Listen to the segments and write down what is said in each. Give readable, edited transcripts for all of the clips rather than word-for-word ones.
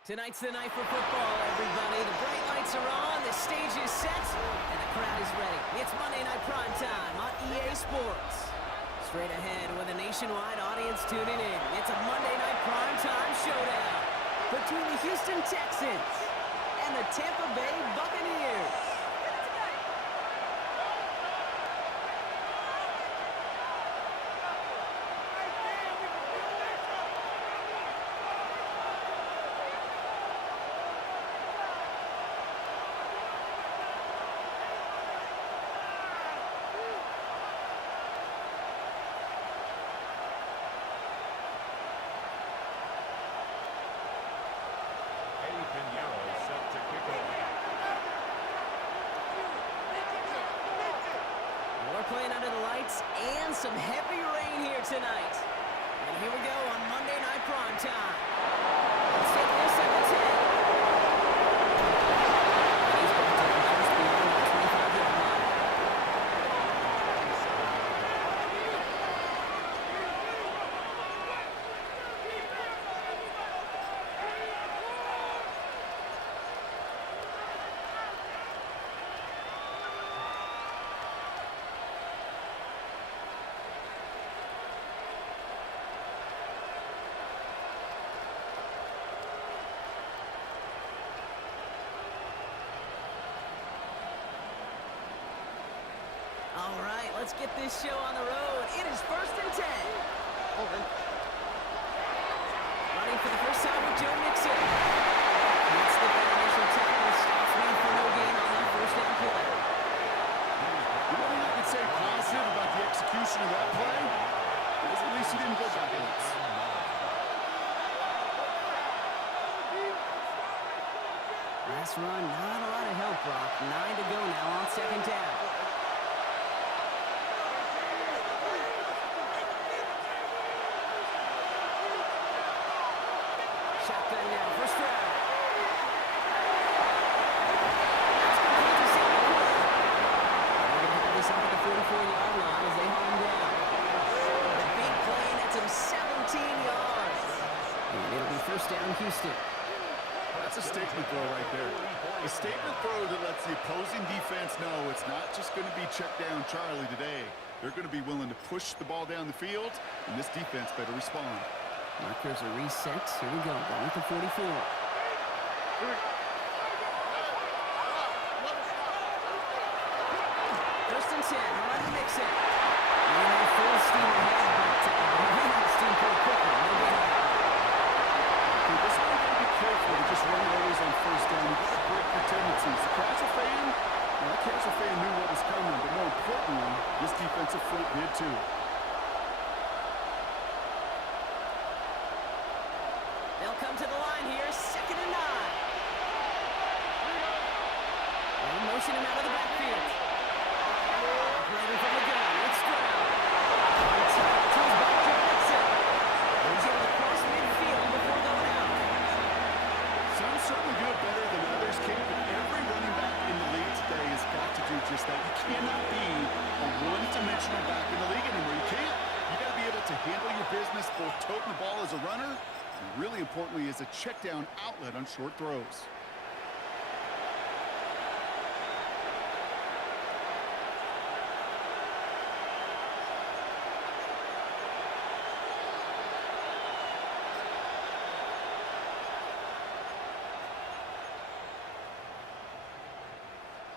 Tonight's the night for football, everybody. The bright lights are on, the stage is set, and the crowd is ready. It's Monday Night Prime Time on EA Sports. Straight ahead with a nationwide audience tuning in, it's a Monday Night Prime Time showdown between the Houston Texans and the Tampa Bay Buccaneers. Playing under the lights and some heavy rain here tonight. And here we go on Monday Night Prime Time. Let's take this at the 10. He's brought down just beyond the 25-yard line. All right, let's get this show on the road. It is 1st and 10. Running for the first time with Joe Mixon. Let's look at initial tackle. Stops me for no gain on that first down play. The only thing I can say positive about the execution of that play is at least he didn't go backwards. Last run, not a lot of help, Brock. 9 to go now on 2nd down. Shotgun now, first round. That's complete to Sammy Corbin. They're going to have this up at the 44-yard line as they hold him down. The big play, that's him 17 yards. And it'll be first down, Houston. That's a statement throw right there. A statement throw that lets the opposing defense know it's not just going to be check down Charlie today. They're going to be willing to push the ball down the field, and this defense better respond. Markers are reset. Here we go. Going with the 44. First and 10. Run to Mixon. And full steam ahead, but steam pretty quickly. No gain on that. This one, you got to be careful to just run it always on first down. You got to break your tendencies. The Casual fan, well, that Casual fan knew what was coming, but more importantly, this defensive front did too. They'll come to the line here, 2nd and 9. And motion him out of the backfield. Operating from the gun, it's Stroud. Inside to his back, Joe Mixon. He's able to cross midfield before going out. Some certainly do it better than others can, but every running back in the league today has got to do just that. You cannot be a one-dimensional back in the league anymore. You can't. You got to be able to handle your business, both toting the ball as a runner, and really importantly, as a check-down outlet on short throws.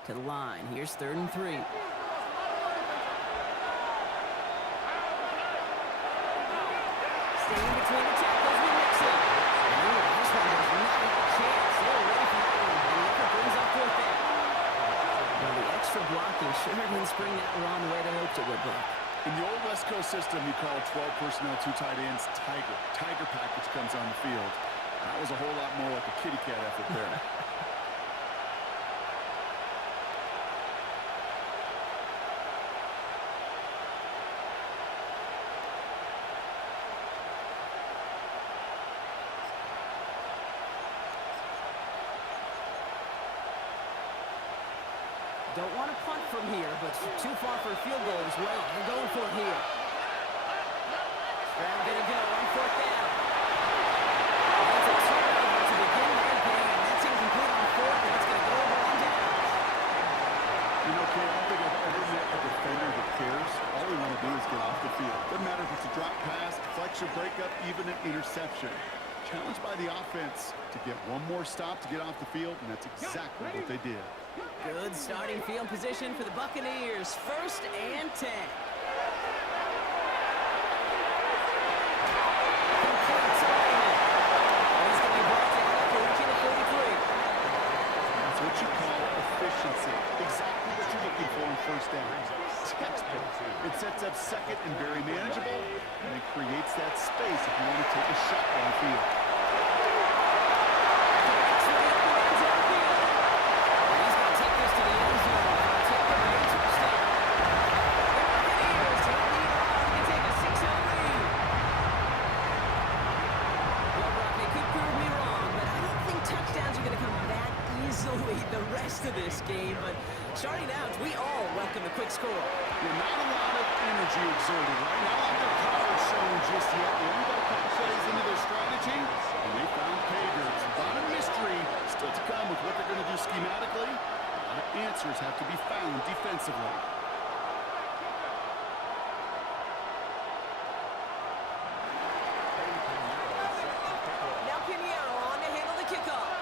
To the line. Here's 3rd and 3. Staying between the tackles with Mixon. This one does not have a chance. They're ready for that one. And the effort brings up 4th down. Well, the extra blocking sure didn't spring that one the way they hoped it would, Brock. In the old West Coast system, you call 12 personnel, 2 tight ends, Tiger. Tiger package comes on the field. That was a whole lot more like a kitty cat effort there. Don't want to punt from here, but too far for a field goal as well. They're going for it here. Stroud going to go on 4th down. That's a turnover to begin break up even an interception. Challenged by the offense to get one more stop to get off the field, and that's exactly what they did. Good starting field position for the Buccaneers. 1st and 10. That's what you call efficiency. Exactly what you're looking for in 1st down. Textbook. It sets up 2nd and very manageable, and it creates that space if you want to take a shot downfield. He's going to take this to the end zone. Take the big touchdown. The Buccaneers don't need long to take a 6-0 lead. Well, Brock, they could prove me wrong, but I don't think touchdowns are going to come that easily the rest of this game. But starting out, we all welcome the quick score. Yeah, not a lot of energy exerted, right? Not a lot of power shown just yet. They only got a couple plays into their strategy, and they found pay dirt. A lot of mystery still to come with what they're going to do schematically. A lot of answers have to be found defensively. Now Pinheiro on to handle the kickoff.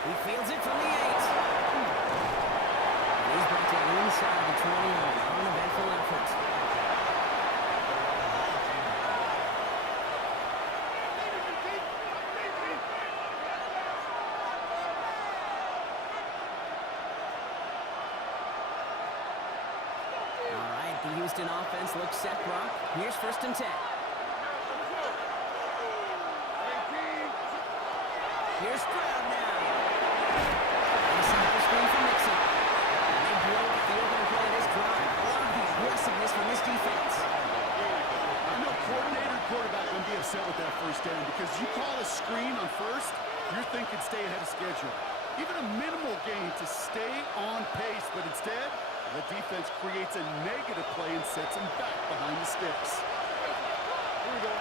He fields it from the 8. He's brought down inside the 20 on an uneventful effort. All right, the Houston offense looks set, Brock. Here's 1st and 10. Here's Stroud now. Inside the screen from Mixon. And they blow up the opening play of this drive. Love the aggressiveness from this defense. I know coordinator and quarterback would be upset with that 1st down because you call a screen on 1st, you're thinking stay ahead of schedule. Even a minimal gain to stay on pace, but instead, the defense creates a negative play and sets them back behind the sticks. Here we go.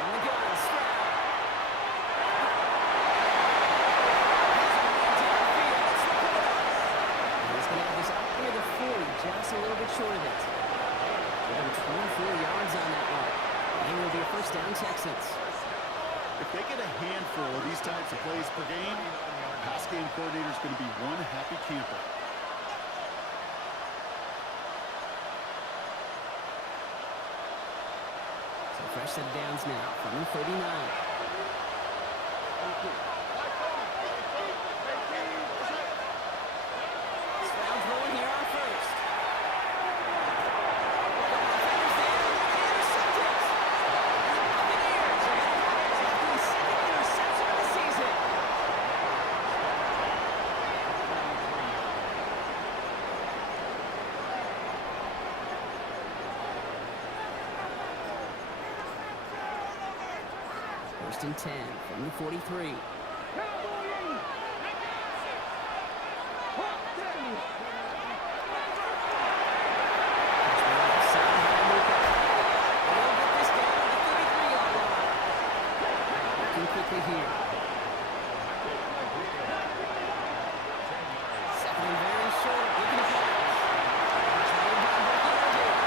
On the gun, Stroud. He's going to have this out near the 40, just a little bit short of it. Given 24 yards on that one. And will be a 1st down, Texans. If they get a handful of these types of plays per game, pass game coordinator is going to be one happy camper. So fresh set of downs now from the 39. Stroud throwing here on 1st. Defenders there, intercepted. Buccaneers are going to have exactly 2nd interception of the season. First and 10 from the 43. Quickly here. 2nd and very short. Looking to pass. Controlled by Buccaneers.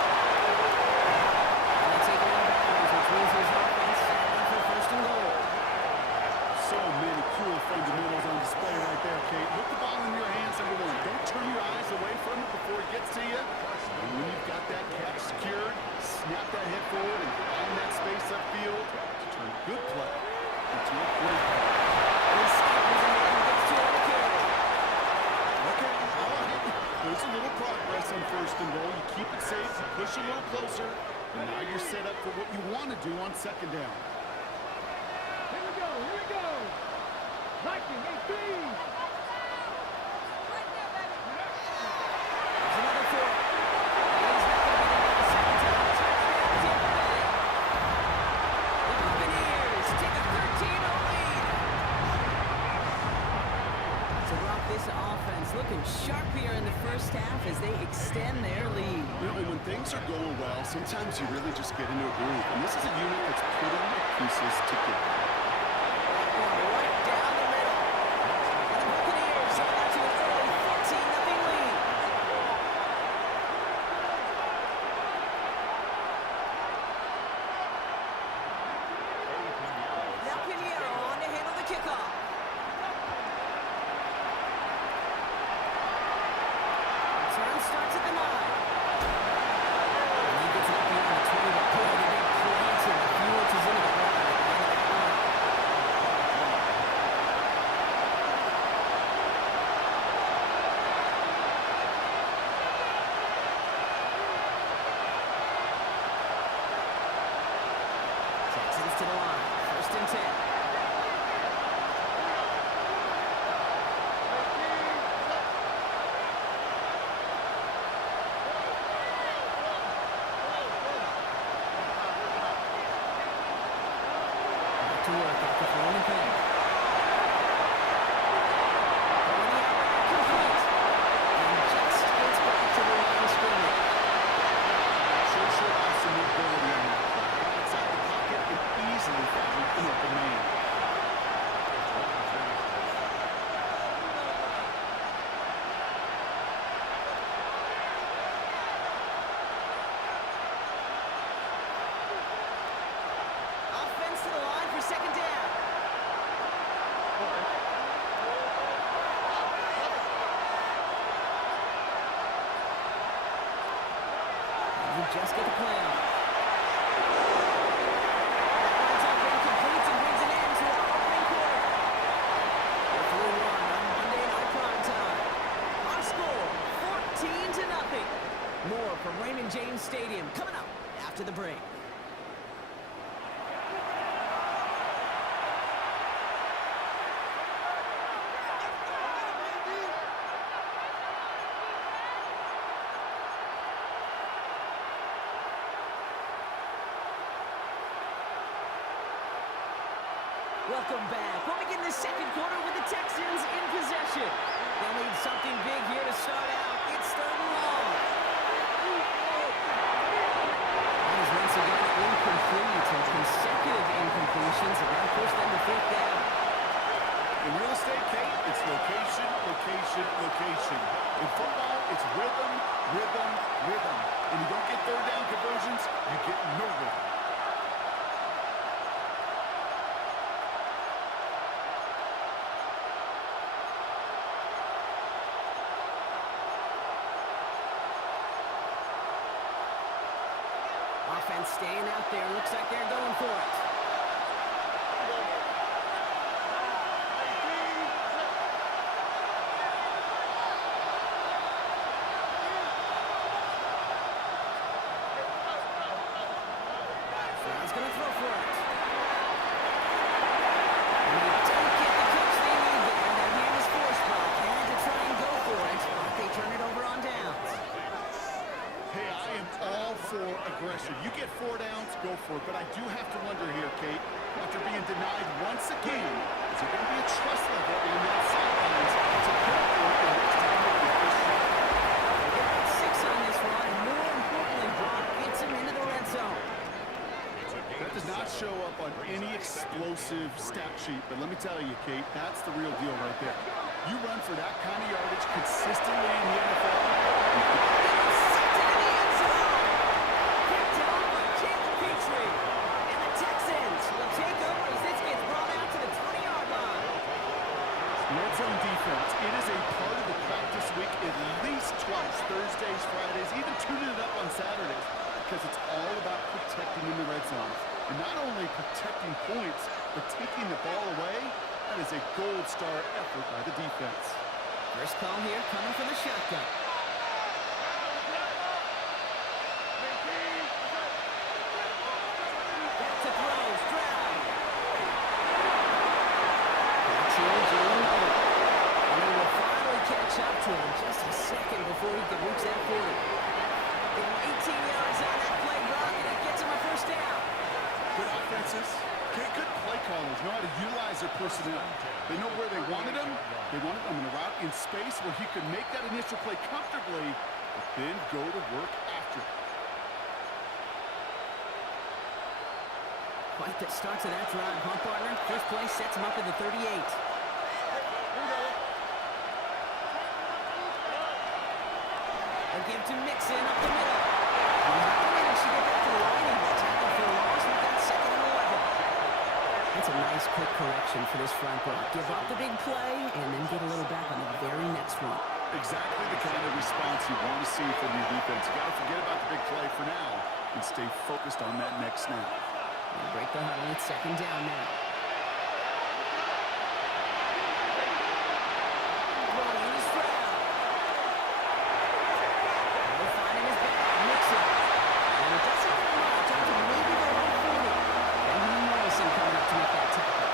And they take it out of bounds, which means his offense set up for 1st and goal. So many cool fundamentals on display right there, Kate. Put the ball in your hands, number 1. Don't turn your eyes away from it before it gets to you. And when you've got that catch secured, snap that head forward and find that space upfield to turn good play into a great play. This is a man who gets 2 on the carry. Okay, all right. There's a little progress on 1st and goal. You keep it safe, you push a little closer, and now you're set up for what you want to do on 2nd down. Here we go. Viking, 18. There's another 4. He's not going to be the 2nd time. The Buccaneers take a 13-0 lead. So Brock, this offense looking sharp here in the 1st half as they extend their lead. You know, and when things are going well, sometimes you really just get into a groove. And this is a unit that's putting the pieces together. Right down the middle. And the Buccaneers are out to an early 14-0 lead. to work after throwing the pin. Throwing the out route complete. And just gets back to the line of scrimmage. Should have some mobility on that. Outside the pocket and easily found an open man. Offense to the line for second down. And you just get the play on. That runs up and completes and brings it into our opening quarter. We're 3-1 on Monday Night Primetime. Our score, 14-0. More from Raymond James Stadium coming up after the break. Welcome back. We'll begin the second quarter with the Texans in possession. They'll need something big here to start out. It's third and long. That is once again incomplete and consecutive incompletions, and that pushed them to fourth down. In real estate, Kate, it's location, location, location. In football, it's rhythm, rhythm, rhythm. When you don't get third down conversions, you get no rhythm. Offense staying out there. Looks like they're going for it. Brown's going to throw for it. And they don't get the catch they need there. That hand is forced back. Had to try and go for it, but they turn it over on downs. Hey, I am all for aggression. You get 4 downs, go for it. But I do have to wonder here, Kate, after being denied once again, is there going to be a trust level in that sidelines to go for it the next time they get this shot? They got 6 on this one, and more importantly, Brock gets him into the red zone. That does not show up on any explosive stat sheet, but let me tell you, Kate, that's the real deal right there. You run for that kind of yardage consistently in the NFL, Sent it in the end zone. Picked off by Jalen Petrie. And the Texans will take over as this gets brought out to the 20-yard line. red zone defense, it is a part of the practice week at least twice, Thursdays, Fridays, even tuning it up on Saturdays, because it's all about protecting in the red zone. And not only protecting points, but taking the ball away, that is a gold star effort by the defense. First call here coming from the shotgun. Back to throw, Stroud. That's here, Jalen Hurts. And he will finally catch up to him just a second before he can reach that 40. Give him 18 yards on that play, Brock, and it gets him a first down. Good offenses, good play callers know how to utilize their personnel. They know where they wanted him. They wanted him in a route in space where he could make that initial play comfortably, but then go to work after. Quite the start to that drive, huh, partner? First play sets him up at the 38. They'll give to Mixon up the middle. And not managed to get back to the line. He was tackled for a loss with that second and 11. That's a nice quick correction for this front row. Give up the big play and then get a little back on the very next one. Exactly the kind of response you want to see from your defense. You got to forget about the big play for now and stay focused on that next snap. They break the huddle. It's second down now. Running is Stroud. They'll find him his back. Mixon. And it doesn't get much until maybe the 140. And Morrison coming up to make that tackle.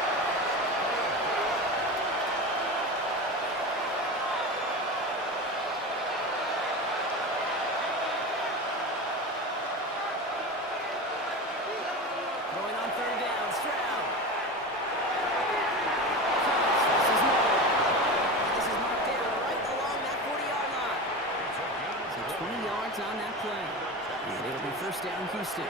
Going on third down, Stroud. first down, Houston.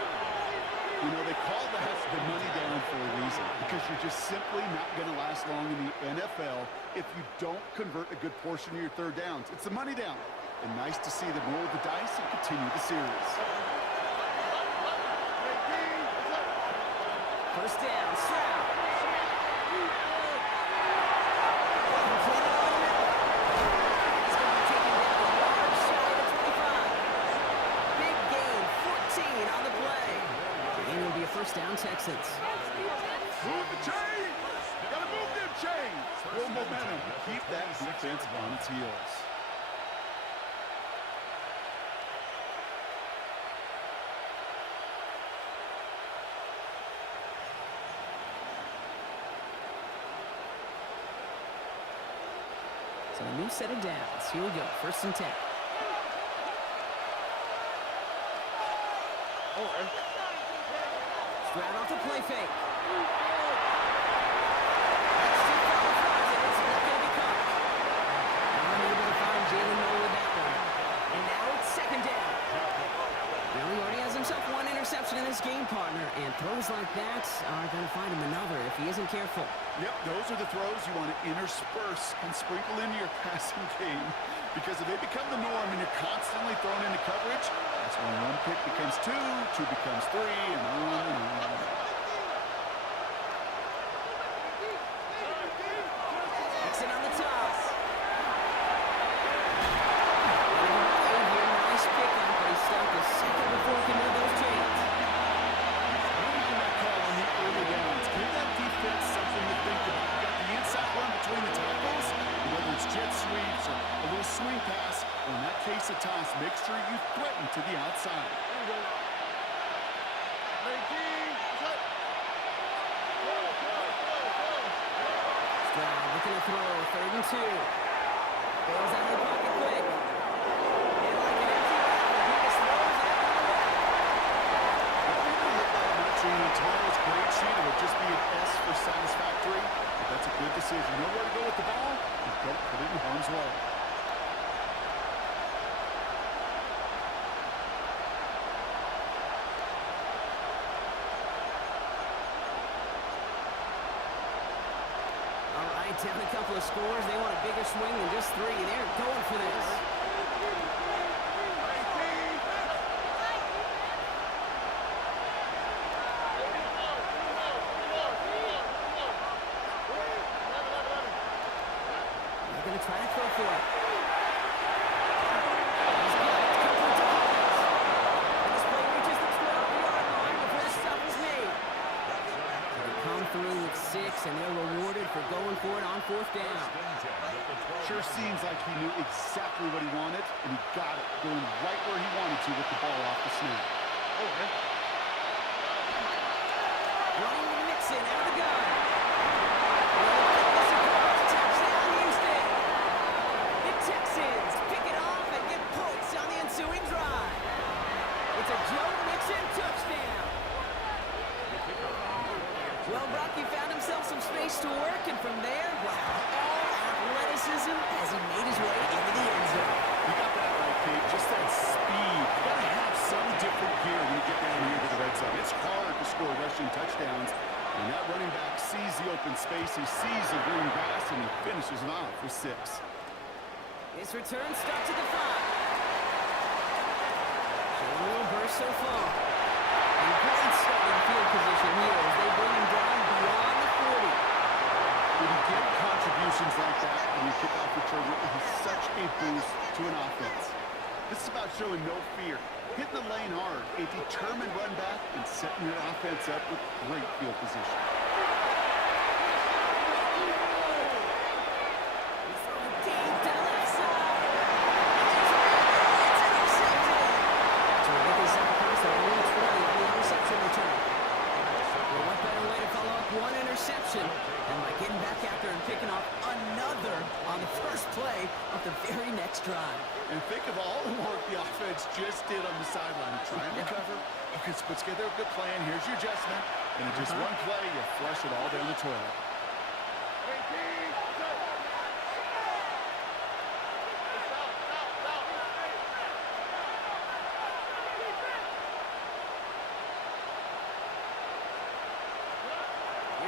You know, they call that the money down for a reason, because you're just simply not going to last long in the NFL if you don't convert a good portion of your third downs. It's the money down. And nice to see them roll the dice and continue the series. First down, Stroud. Completed on the middle. He's going to take him down a yard shy of the 25. Big gain, 14 on the play. And it'll be a first down, Texans. Move the chains! Gotta move them chains! Full momentum to keep that defense on its heels. So a new set of downs. Here we go, first and 10. Stroud off the play fake. That's too far for Cousins. It's not going to be caught. Unable to find Jalen Noel with that one. And now it's second down. Well, he already has himself one interception in this game, partner, and throws like that are going to find him another if he isn't careful. Yep, those are the throws you want to intersperse and sprinkle into your passing game, because if they become the norm and you're constantly thrown into coverage, that's when one pick becomes two, two becomes three, and on and on. Nixon on the toss. Nice pickup, but he stopped a second before he could move those chains. That call on the early downs. Give that defense something to think about. You got the inside run between the tackles, and whether it's jet sweeps or a little swing pass, or in that case a toss, make sure you threaten to the outside. Stroud looking to throw, third and 2. Goes out of the pocket quick. And like an empty raffle, he just throws that one away. Matching tomorrow's grade sheet, it would just be an S for satisfactory. But that's a good decision. Know where to go with the ball, and don't put it in harm's way. All right, down a couple of scores. They want a bigger swing than just 3. They're going for this. They're going to try to throw for it. He's got it. Complete to Hawkins. And this play reaches the 12-yard line before the stop is made. So they come through with 6, and they're rewarded for going for it on fourth down. Sure seems like he knew exactly what he wanted, and he got it, going right where he wanted to with the ball off the snap. Running with Mixon out of the gun. Touchdown, Houston. The Texans pick it off and get points on the ensuing drive. It's a Joe Mixon touchdown. Well, Brock, he found himself some space to work, and from there, wow, all athleticism as he made his way into the end zone. You got that right, Kate. Just that speed. You got to have some different gear when you get down here to the red zone. It's hard to score rushing touchdowns. And that running back sees the open space. He sees the green grass, and he finishes it off with 6. His return starts at the 5. Showing a little burst so far. And great starting field position here as they bring him down beyond the 40. When you get contributions like that when you kick off return, it is such a boost to an offense. This is about showing no fear, hitting the lane hard, a determined run back, and setting your offense up with great field position. He's throwing deep to the left side. It's intercepted. So they can set across the 120 on the interception return. Well, what better way to follow up one interception than by getting back after and picking off another on the first play of the very next drive. And think of all the work the offense just did on the sideline. Try and recover. Offense puts together a good plan. Here's your adjustment. And in just one play, you flush it all down the toilet.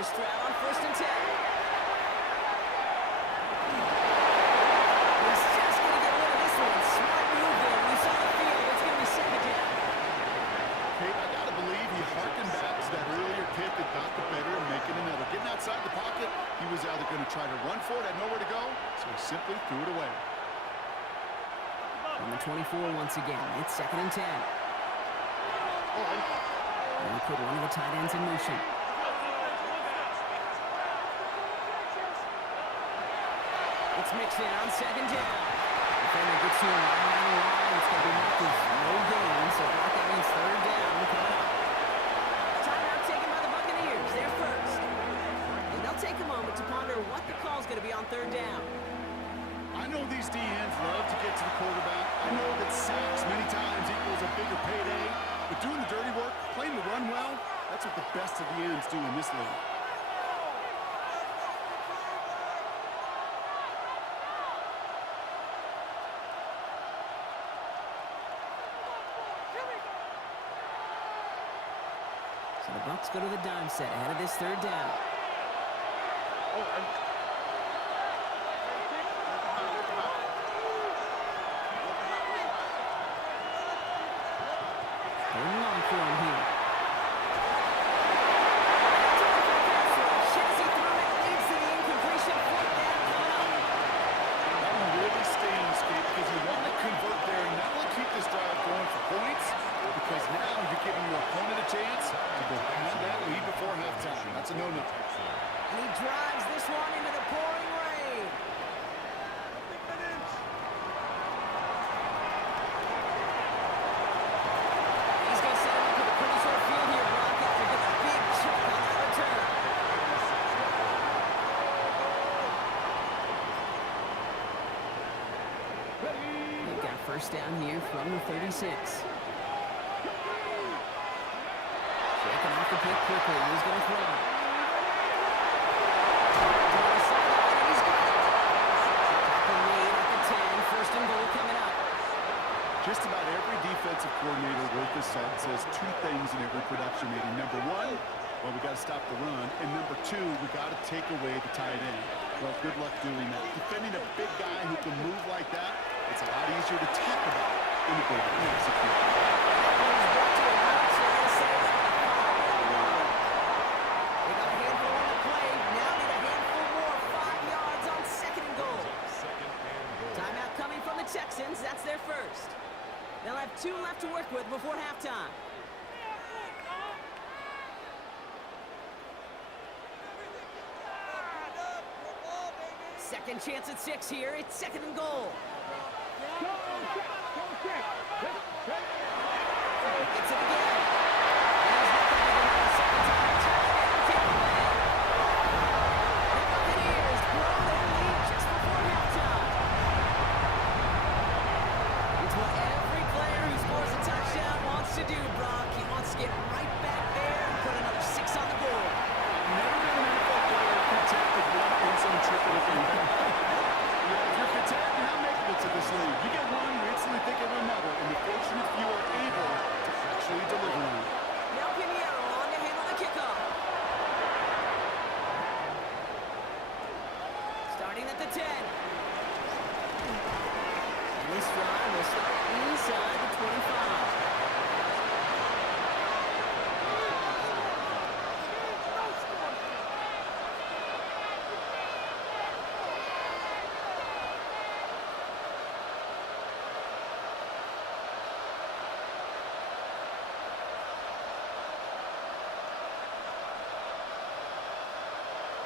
Here's Stroud on 1st and 10. He's just going to get rid of this one. Smart move there. We saw the field. It's going to be 2nd down. Hey, I got to believe he harkened back to that earlier pick and got the better and making another. Getting outside the pocket, he was either going to try to run for it, had nowhere to go, so he simply threw it away. On the 24 once again. It's 2nd and 10. And he put one of the tight ends in motion. It's mixed in on 2nd down. Defender gets to him right around the line. It's going to be marked as no gain, so that means 3rd down coming up. Timeout taken by the Buccaneers. They're first. And they'll take a moment to ponder what the call's going to be on 3rd down. I know these D-ends love to get to the quarterback. I know that sacks many times equals a bigger payday. But doing the dirty work, playing the run well, that's what the best of the ends do in this league. So the Bucs go to the dime set ahead of this 3rd down. Third and long for him here. Shifts, he threw it, leads to the incompletion. 4th down coming up. That one really stings, Kate, because you want to convert there and not only keep this drive going for points, because now you're giving your opponent a chance to go have that lead before halftime. That's a no-no. And he drives this one into the pouring rain. He's going to set him up with a pretty short field here, Brock, after getting a big chunk on that return. They've got 1st down here from the 36. Shaking off the pick quickly. He's going to throw. Just about every defensive coordinator worth his salt says 2 things in every production meeting. Number 1, well, we got to stop the run. And number 2, we got to take away the tight end. Well, good luck doing that. Defending a big guy who can move like that, it's a lot easier to talk about than to go out and execute. They got a handful on the play. Now need a handful more. 5 yards on 2nd and goal. Timeout coming from the Texans. That's their first. They'll have 2 left to work with before halftime. Second chance at 6 here. It's 2nd and goal. Gets it again. To do, Brock. He wants to get right back there and put another 6 on the board. Never been an NFL player protected one in some triple thing. Yeah, if you're protected, how making it to this league? You get one, you instantly think of another, and the fortunate few are able to actually deliver on it. Now Pinheiro on to handle the kickoff. Starting at the 10. And this drive will start inside the 25.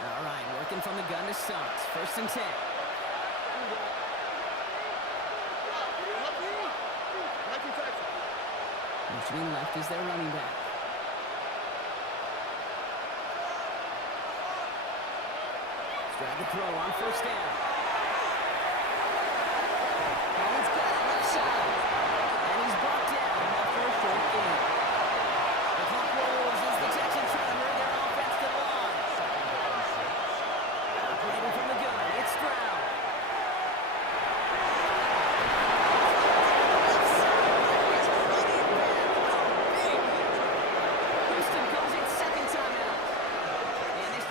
All right, working from the gun to Suggs. 1st and 10. Motioning left is their running back. Stroud to throw on 1st down. And he's got it left side. And he's brought down after a short gain. The clock rolls as the Texans try to hurry their offense to the line. Operating from the gun, it's Stroud. Houston calls it 2nd timeout. And this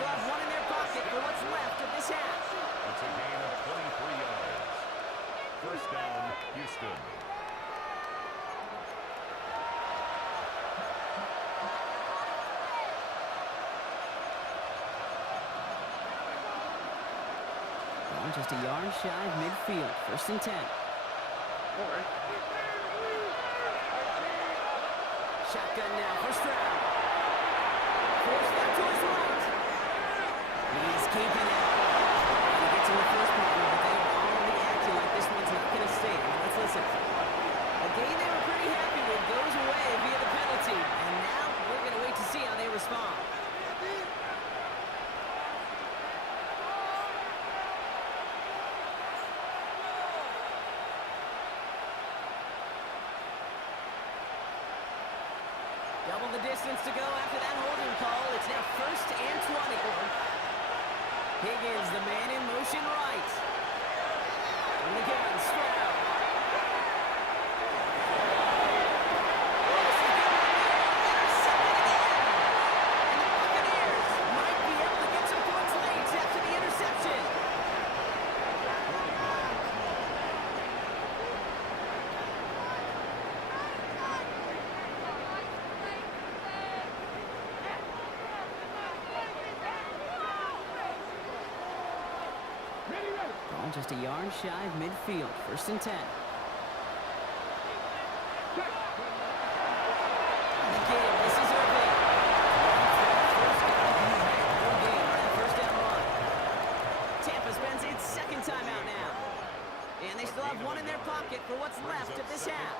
just a yard shy of midfield. 1st and 10. Shotgun now for Stroud. Force that to his right. He's keeping it. He gets in the first partner, but they are already acting like this one's not going to stay. Let's listen. A game they were pretty happy with goes away via the penalty. And now we're going to wait to see how they respond. Double the distance to go after that holding call. It's now 1st and 20. Higgins, the man in motion right. And again, Stroud. Intercepted again. And the Buccaneers might be able to get some points late after the interception. Ball just a yard shy of midfield. 1st and 10. Again, this is Irving. First down run. Tampa spends its 2nd timeout now. And they still have one in their pocket for what's left of this half.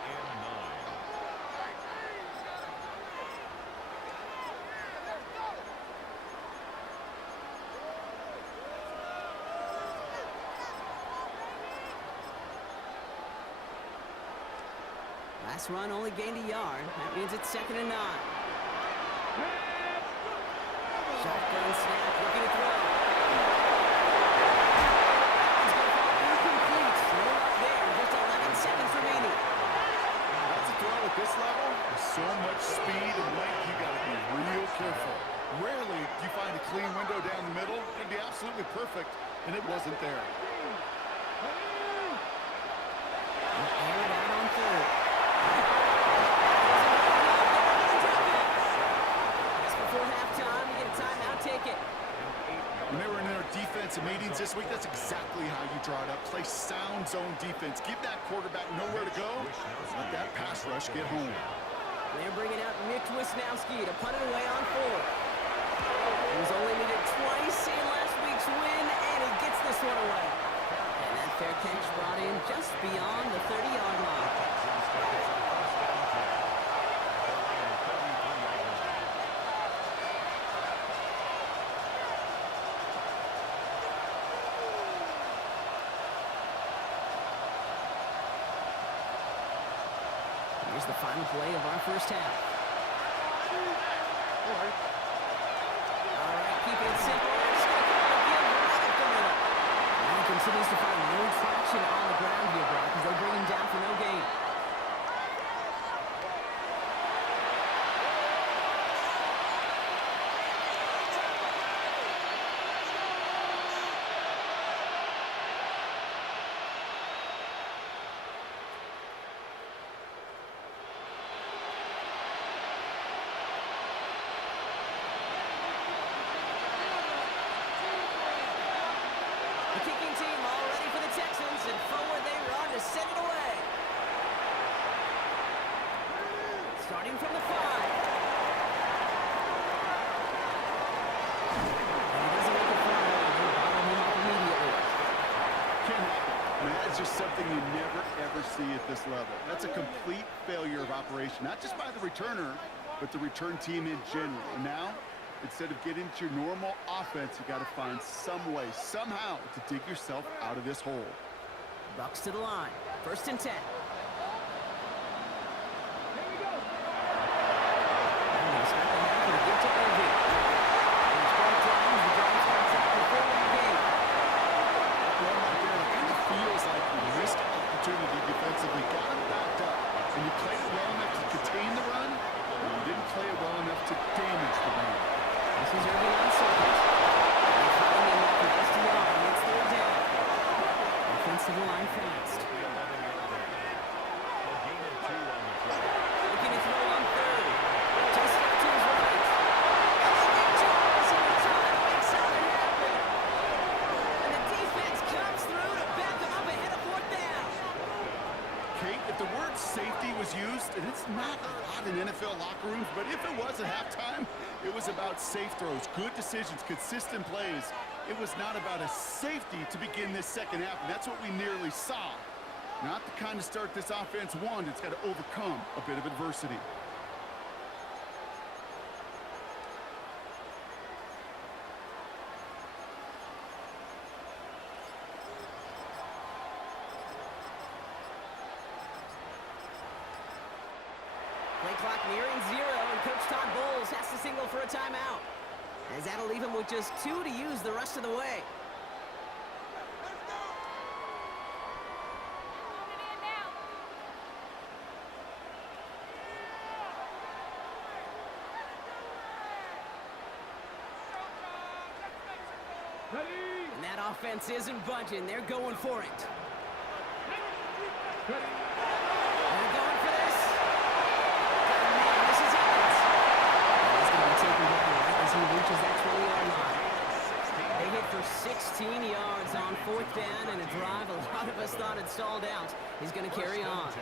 Last run only gained a yard. That means it's 2nd and 9. Shotgun snap, looking to throw. That one's going to fall incomplete. No luck there. Just 11 seconds remaining. That's a throw at this level. With so much speed and length, you got to be real careful. Rarely do you find a clean window down the middle. It'd be absolutely perfect, and it wasn't there. Air it out on 3rd. Before halftime, you get a timeout, take it. When they were in their defensive meetings this week, that's exactly how you draw it up. Play sound zone defense. Give that quarterback nowhere to go. Let that pass rush get home. They're bringing out Mitch Wisnowski to punt it away on 4th. He was only needed twice in last week's win, and he gets this one away. And that fair catch brought in just beyond the 30-yard line. Here's the final play of our first half. All right, keep it simple. And he continues to find no traction on the ground here, Brock, as they bring him down for no gain. The kicking team all ready for the Texans, and forward they run to send it away. Starting from the 5. And he doesn't make a play. They bottle him up immediately. Can't happen. I mean, that's just something you never, ever see at this level. That's a complete failure of operation, not just by the returner, but the return team in general. And now, instead of getting to your normal offense, you got to find some way, somehow, to dig yourself out of this hole. Bucks to the line. 1st and 10. Here we go. And they start the half and give to Irving. He's brought down as the drive starts out the 4-1 game. Well, right there, it kind of feels like you missed opportunity defensively, got him backed up, and you played it well enough to contain the run, and you didn't play it well enough to damage the run. This is Irving on second. They're fighting him up for just a yard, and it's 3rd down. Offensive line fast. word safety was used, and it's not a lot in NFL locker rooms, but if it was at halftime, it was about safe throws, good decisions, consistent plays. It was not about a safety to begin this second half, and that's what we nearly saw. Not the kind of start this offense wanted. It's got to overcome a bit of adversity. Play clock nearing 0, and Coach Todd Bowles has to signal for a timeout, as that'll leave him with just 2 to use the rest of the way. Ready. And that offense isn't budging. They're going for it. Ready. They're going for this. Man, this is Evans. He's going to be taken down right as he reaches that 20-yard line. They hit for 16 yards on 4th down, and a drive a lot of us thought had stalled out. He's going to carry on.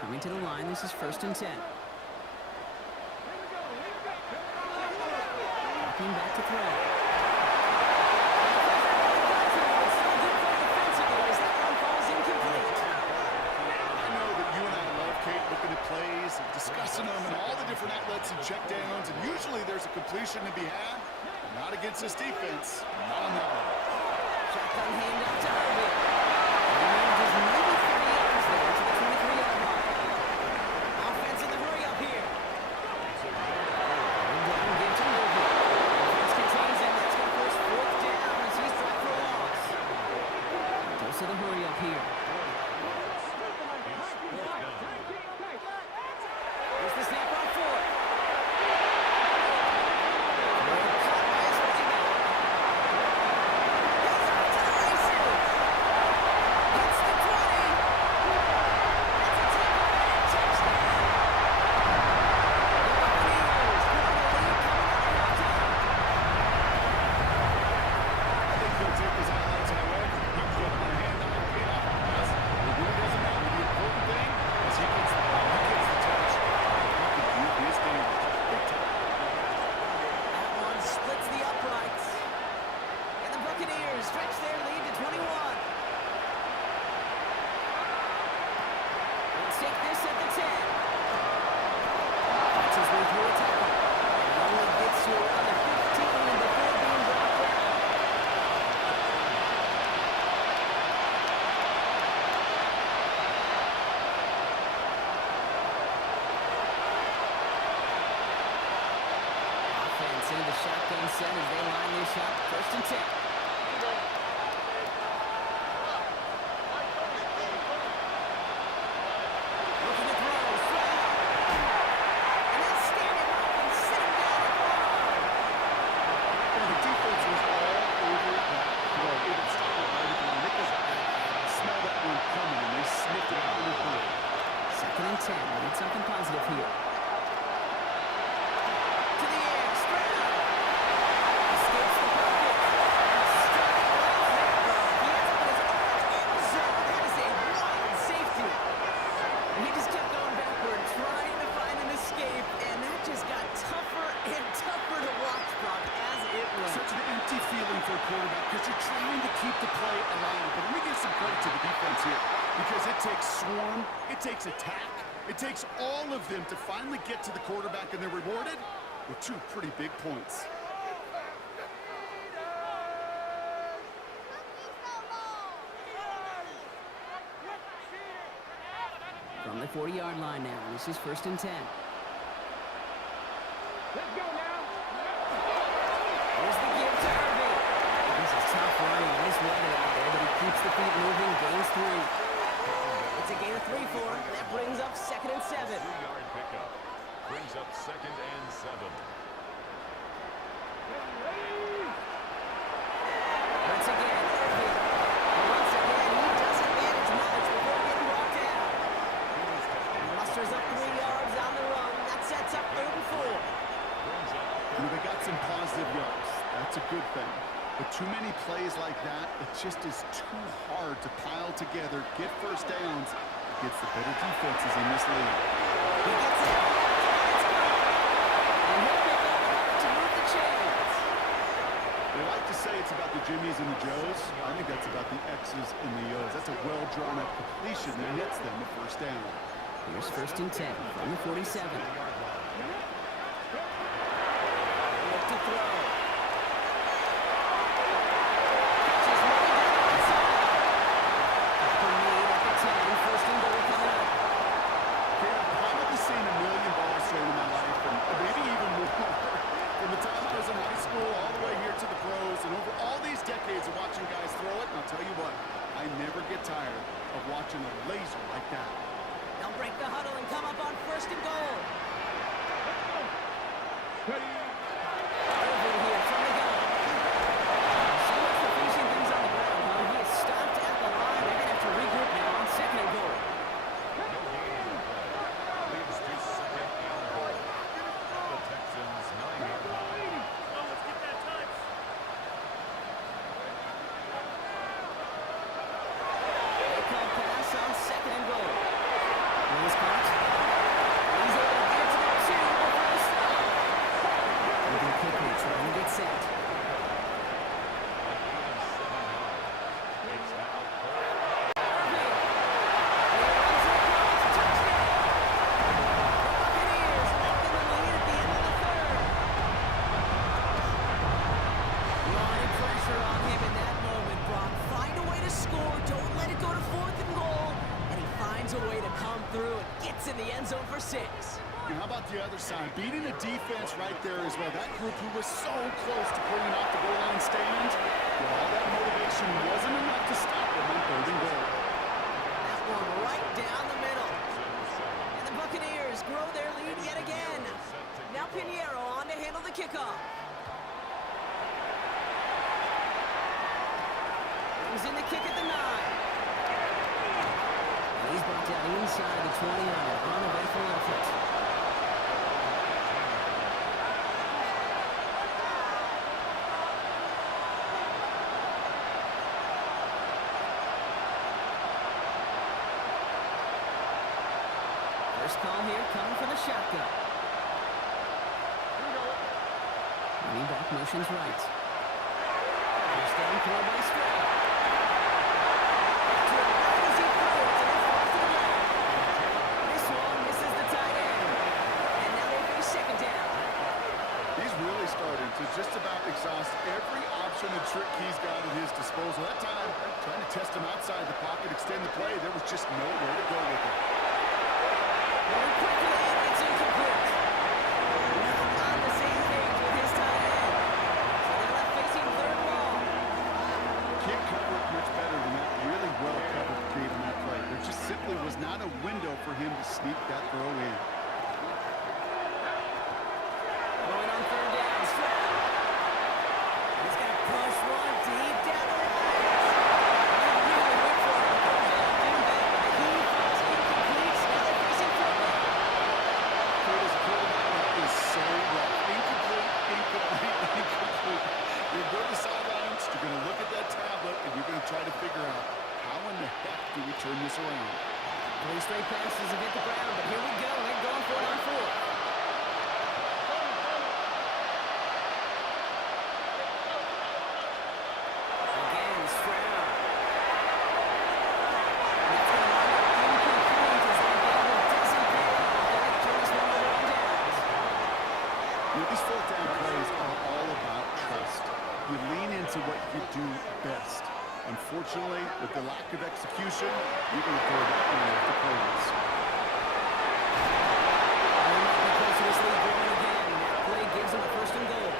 Coming to the line, this is 1st and 10. Walking back to throw. Plays, discussing them and all the different outlets and checkdowns, and usually there's a completion to be had. Not against this defense. Not on that one. Shotgun handoff to Irvin. He manages maybe 30 yards there to the 23-yard line. Offense in the hurry up here. And down again to Irvin. Offense contains him. That's going to force 4th down as he's dropped for a loss. Goes to the hurry up here. Here's the snap on 4th. Stretch their lead to 21. Let's take this at the 10. That's his way through a tackle. And only gets to around the 15 before being brought down. Offense into the shotgun set as they line this up. 1st and 10. Need something positive here. To the air, straight up. Escapes the pocket. Straight right there. He ends up in his own end zone. That is a wild safety. And he just kept going backward, trying to find an escape, and that just got tougher and tougher to watch, Brock, as it went. Such an empty feeling for a quarterback because you're trying to keep the play alive. But let me give some credit to the defense here because it takes swarm, it takes attack. It takes all of them to finally get to the quarterback, and they're rewarded with 2 pretty big points. From the 40-yard line now, this is 1st and 10. Let's go now. Here's the give to Irving. This is tough running. Nice weather out there, but he keeps the feet moving, gains 3. It's a gain of 3 for him. That brings up 2nd and 7. 2-yard pickup. Brings up 2nd and 7. Once again, Irving. Once again, he doesn't manage much before getting brought down. He musters up 3 yards on the run. That sets up 3rd and 4. They got some positive yards. That's a good thing. But too many plays like that, it just is too hard to pile together, get 1st downs, against the better defenses in this league. He gets it. It's gone. And he'll pick up to move the chains. They like to say it's about the Jimmies and the Joes. I think that's about the X's and the O's. That's a well-drawn-up completion that hits them the first down. Here's 1st and 10 from the 47. Look to throw. Catches one down inside. Upper need at the 10. 1st and goal coming up. Okay, I've probably seen a million balls thrown in my life, and maybe even more. From the time I was in high school all the way here to the pros, and over all these decades of watching guys throw it, and I'll tell you what, I never get tired of watching a laser like that. They'll break the huddle and come up on 1st and goal. Ready. Over here from the gun. So much for finishing things on the ground, huh? He is stopped at the line. They're going to have to regroup now on 2nd and goal. Leads to 2nd and goal. The Texans 9-yard line. They call pass on 2nd and goal. He's caught. He's able to get to the 2 before the stop. Looking quickly, trying to get set. It's now Irving. He runs it across. Touchdown. The Buccaneers up in the lead at the end of the 3rd. Line pressure on him in that moment, Brock. Find a way to score. Don't let it go to 4th and goal. And he finds a way to come through and gets in the end zone for 6. And how about the other side? Beating the defense right there as well. That group who was so close to pulling out the goal line stand, well, all that motivation wasn't enough to stop them on 3rd and goal. That one right down the middle. And the Buccaneers grow their lead yet again. Now Pinheiro on to handle the kickoff. Brings in the kick at the 9. And he's brought down inside the 20-yard uneventful effort. First call here coming from the shotgun. Running back motions right. First down throw by Stroud. To the right as he throws, and it falls to the ground. This one misses the tight end. And now they face 2nd down. He's really starting to just about exhaust every option and trick he's got at his disposal. That time, trying to test him outside the pocket, extend the play, there was just nowhere to go with it. Going quickly, it's incomplete. Not on the same page with his tight end. So they're left facing 3rd long. Can't cover it much better than that. Really well covered Cade in that play. There just simply was not a window for him to sneak that throw in. Going on 3rd down, Stroud. He's going to push one deep down the line. They really went for it on 3rd down, didn't they? But he falls incomplete. Now they're facing 4th down. Cade's quarterback is so rough. Incomplete, incomplete, incomplete. You're going to the sidelines, you're going to look at that tablet, and you're going to try to figure out how in the heck do we turn this around. 3 straight passes have hit the ground, but here we go. They're going for it on 4th. Again, Stroud. And that's going to wind up incomplete as that gamble doesn't pay off. They're going to turn this one over on downs. You know, these 4th down plays are all about trust. You lean into what you do best. Unfortunately, with the lack of execution, you're going to throw that one off the plays. And they might be close to this lead growing again. That play gives them a 1st and goal.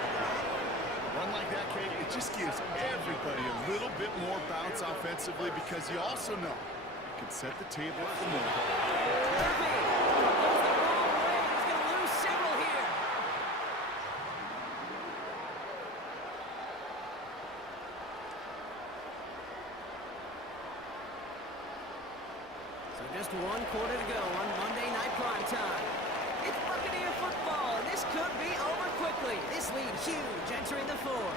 Run like that, Cade, it just gives everybody a little bit more bounce offensively because you also know you can set the table for more. Irving goes the wrong way. He's going to lose several here. So just 1 quarter to go on Monday Night Primetime. It's Buccaneer football, and this could be over quickly. This lead huge entering the 4th.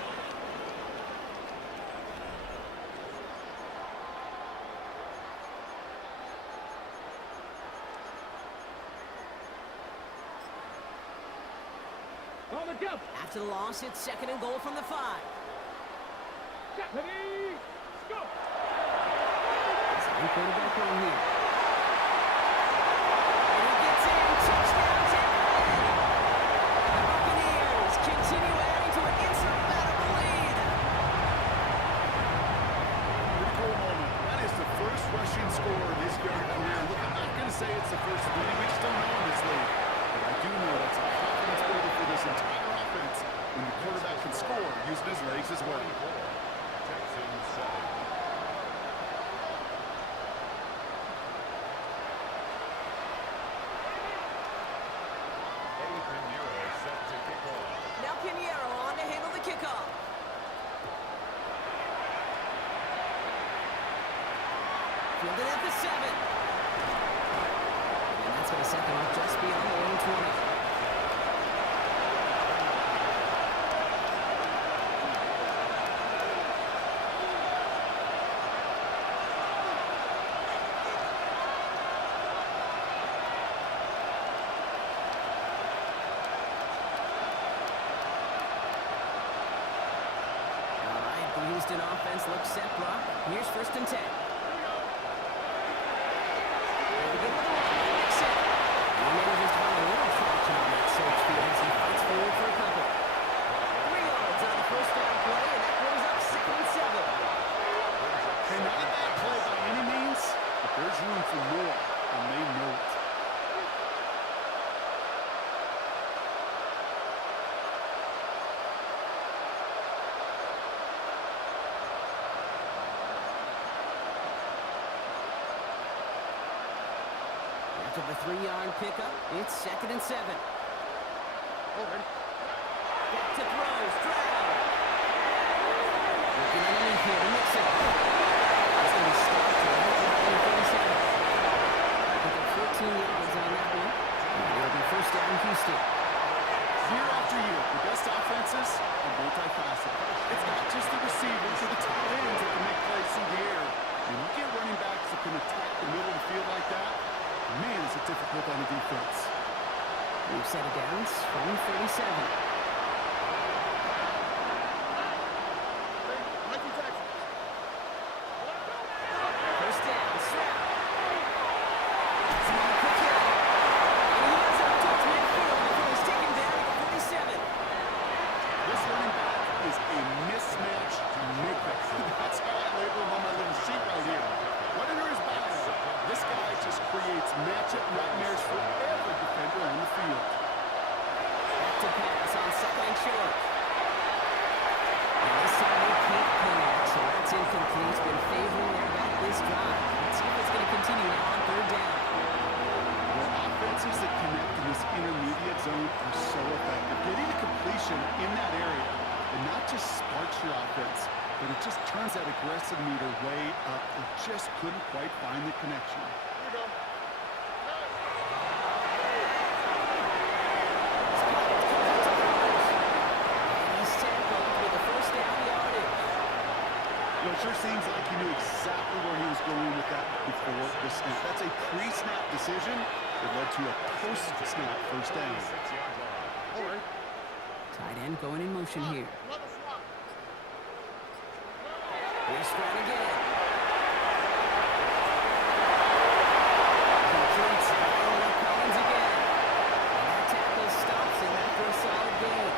On the jump. After the loss, it's 2nd and goal from the 5. Set. Ready, go. Second quarterback run here. And he gets in. Touchdown, Tampa Bay. The Buccaneers continue adding to an insurmountable lead. Pretty cool moment. That is the first rushing score in his young career. Look, I'm not going to say it's the first winning. We just don't know in this league. But I do know that's a confidence builder for this entire offense when the quarterback can score using his legs as well. Texans 7. Eddie Pinheiro set to kick off. Now Pinheiro on to handle the kickoff. Fielded at the 7. And that's going to set them up just beyond their own 20. All right, the Houston offense looks set, Brock. Here's 1st and 10. Okay, not a bad play by any means, but there's room for more, and they know it. After the 3-yard pickup, it's 2nd and 7. Back to throw, Stroud. Looking underneath here to Mixon. That's going to be stopped to the 37. Pick up 14 yards on that one. And it'll be 1st down Houston. Year after year, the best offenses are multifaceted. It's not just the receivers or the tight ends that can make plays through the air. When you get running backs that can attack the middle of the field like that, man, is it difficult on the defense. We've set it down from 37. First down, Stroud. Small quick hit. And he runs out towards midfield before he's taken down at the 47. This running back is a mismatch maker. That's how I label him on my little sheet right here. Right under his bio, this guy just creates matchup nightmares for every defender on the field. Back to pass on 2nd and short. And this time they can't connect, so that's incomplete. It's been favoring their back this drive. Let's see if it's going to continue now on 3rd down. Well, offenses that connect in this intermediate zone are so effective. Getting a completion in that area, and not just sparks your offense, but it just turns that aggressive meter way up. They just couldn't quite find the connection. And he's tackled with a 1st down yardage. You know, it sure seems like he knew exactly where he was going with that before the snap. That's a pre-snap decision that led to a post-snap 1st down. 6-yard line. Tight end going in motion here. Here's Stroud again. Completes Allen Collins again. And that tackle stops him after a solid gain.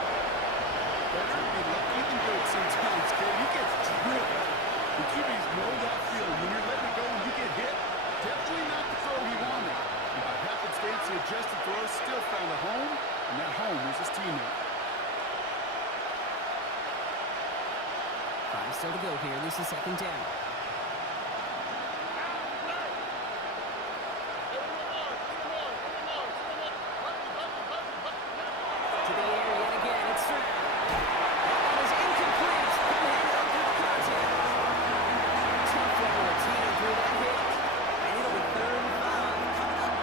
Better to be lucky than good sometimes, kid. You get drilled. The QB's know that feeling. When you're letting it go and you get hit, definitely not the throw he wanted. And by happenstance, the adjusted throw still found a home, and that home was his teammate. 5 still to go here. This is 2nd down. To the air yet again. It's Stroud. That one is incomplete. Couldn't hang on through the contact. Tough one to retain through that hit. And it'll be 3rd and 5 coming up.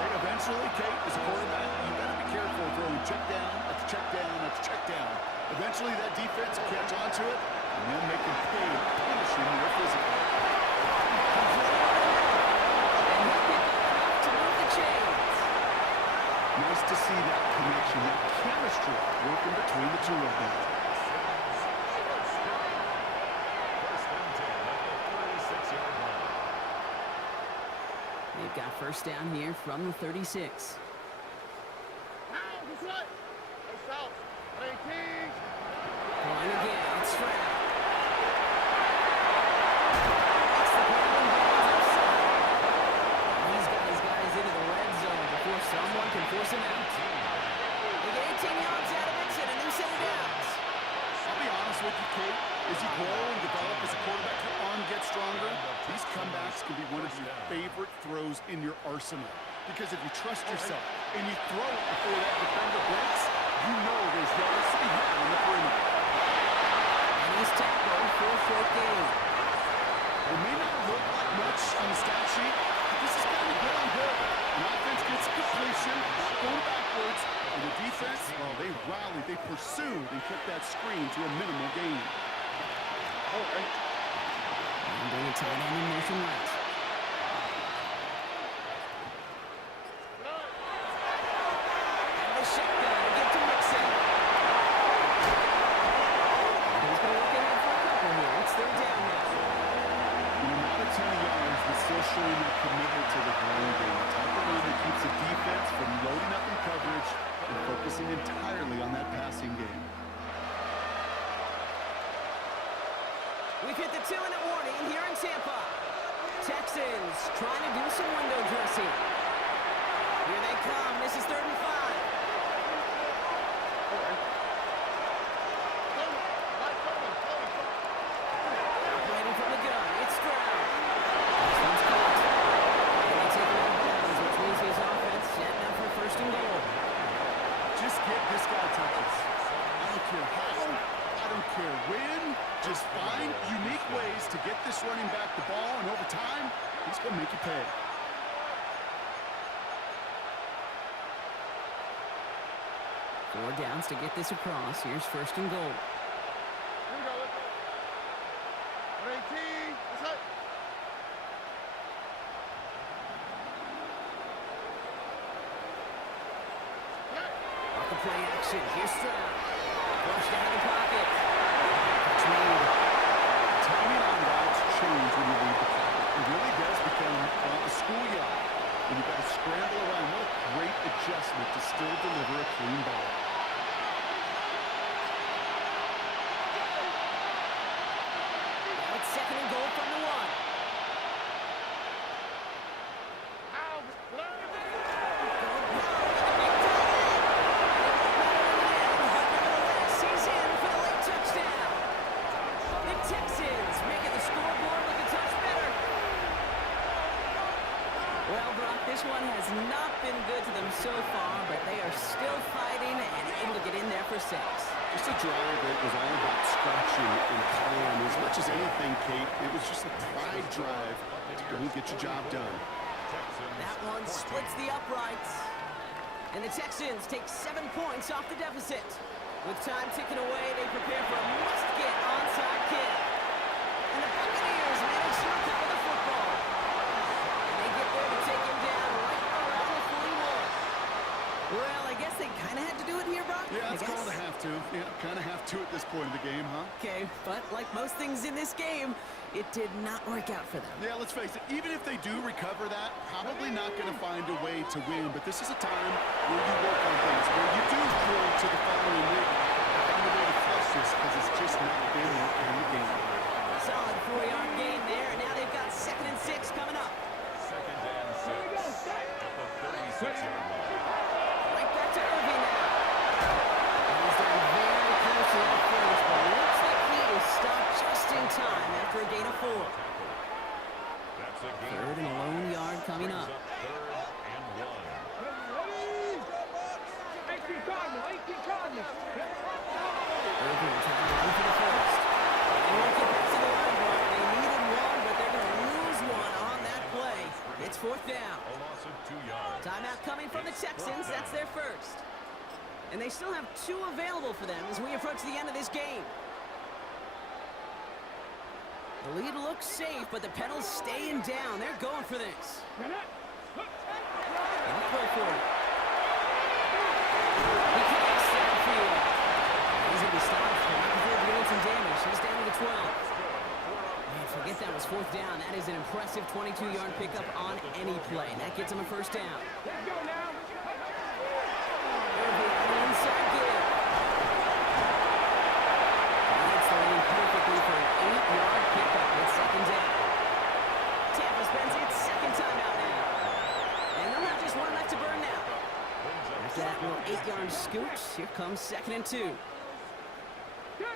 Hey, eventually, Kate, as a quarterback, you better be careful throwing check down after check down after check down. Eventually, that defense will catch on to it, and then make him pay and punish him more physically. And he'll pick up enough to move the chains. Nice to see that connection, that chemistry working between the two of them. First and 10 at the 36-yard line. They've got first down here from the 36. Going again, it's Stroud. It's the Cleveland Browns offside. He's got his guys into the red zone before someone can force him out. They get 18 yards out of it and a new set of downs. I'll be honest with you, Kate. As you grow and develop as a quarterback, your arm gets stronger. These comebacks can be one of your favorite throws in your arsenal. Because if you trust yourself and you throw it before that defender breaks, you know there's yards to be had on the perimeter. And he's tackled for a short gain. It may not look like much on the stat sheet, but this is kind of good on good. An offense gets completion, going backwards, and the defense, well, they rallied, they pursued, and kept that screen to a minimal gain. And bring a tight end in motion right. And the shotgun to get to Mixon. He's been looking at for a couple here. It's third down now. Not a ton of yards, but still showing that commitment to the ground game. The type of run that keeps the defense from loading up in coverage and focusing entirely on that passing game. We've hit the 2-minute warning here in Tampa. Texans trying to do some window dressing. Here they come. This is 3rd and 5. Operating from the gun. It's Stroud. This one's caught. And they take it out of bounds, which means his offense setting up for 1st and goal. Just get this guy touches. I don't care how, I don't care when. Just find unique ways to get this running back the ball, and over time, he's going to make you pay. Four downs to get this across. Here's 1st and goal. Off the play action. Here's Stroud. Flushed out of the pocket. Catch made. Timing on routes change when you leave the pocket. It really does become a schoolyard. And you've got to scramble around. What a great adjustment to still deliver a clean ball. Now it's 2nd and goal from the 1. This one has not been good to them so far, but they are still fighting and able to get in there for 6. Just a drive that was all about scratching and clawing. As much as anything, Kate, it was just a pride drive to go and get your job done. That one splits the uprights. And the Texans take 7 points off the deficit. With time ticking away, they prepare for a must-get onside kick. And the Buccaneers manage to recover the football. And they get there to take him down right around the 41. Well, I guess they kind of had to do it here, Brock. Yeah, it's called a have to. Yeah, kind of have to at this point in the game, huh? Okay, but like most things in this game, it did not work out for them. Yeah, let's face it, even if they do recover that, probably not going to find a way to win. But this is a time where you work on things, where you do drill to the following week, find a way to flush this, because it's just not been that kind of game. Solid 4-yard gain there, and now they've got 2nd and 6 coming up. 2nd and 6 at the 36-yard line. Right back to Irving now. He's down very close to that first, but it looks like he is stopped just in time after a gain of 4. That's a gain. 3rd and a lone yard coming up. 3rd and 1. Irving trying to run for the first. They won't get back to the line, Brock. They needed 1, but they're going to lose 1 on that play. It's 4th down. A loss of 2 yards. Timeout coming from the Texans. That's their first. And they still have 2 available for them as we approach the end of this game. The lead looks safe, but the pedals staying down. They're going for this. They'll play for it. He connects downfield. is an impressive 22-yard pickup on any play. That gets him a first down. Let's go now. Irving on the inside give. Hits the lane perfectly for an 8-yard pickup with second down. Tampa spends its second time out now. And they're not just one left to burn now. After that little 8-yard scoot, here comes 2nd and 2. Go.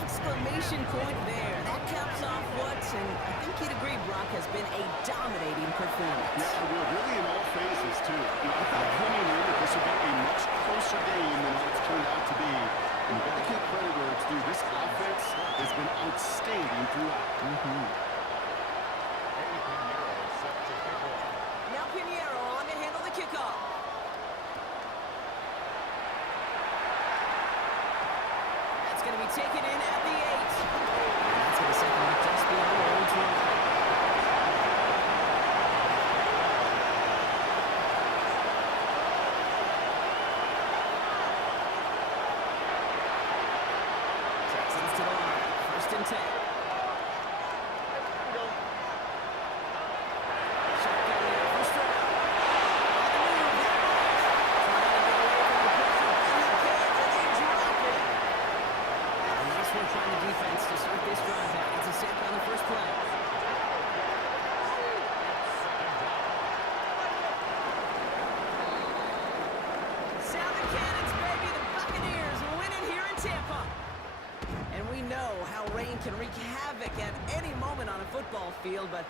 Exclamation point there. That caps off what, and I think you'd agree, Brock, has been a dominating performance. Yeah, well, really in all phases, too. I thought coming in that this would be a much closer game than what it's turned out to be. And you've got to give credit where it's due. This offense has been outstanding throughout. Now Pinheiro on to handle the kickoff. That's going to be taken in at the 8. And that's going to set them up just beyond the old 20. Texans to the line. 1st and 10. Shotgun there, first round. On the move, trying to get away from the pressure, and he can't, and they drop it. A nice work by the defense to start this drive out. It's a sack on the first play. Sound the cannons, baby. The Buccaneers win it here in Tampa. And we know how rain can wreak havoc at any moment on a football field, but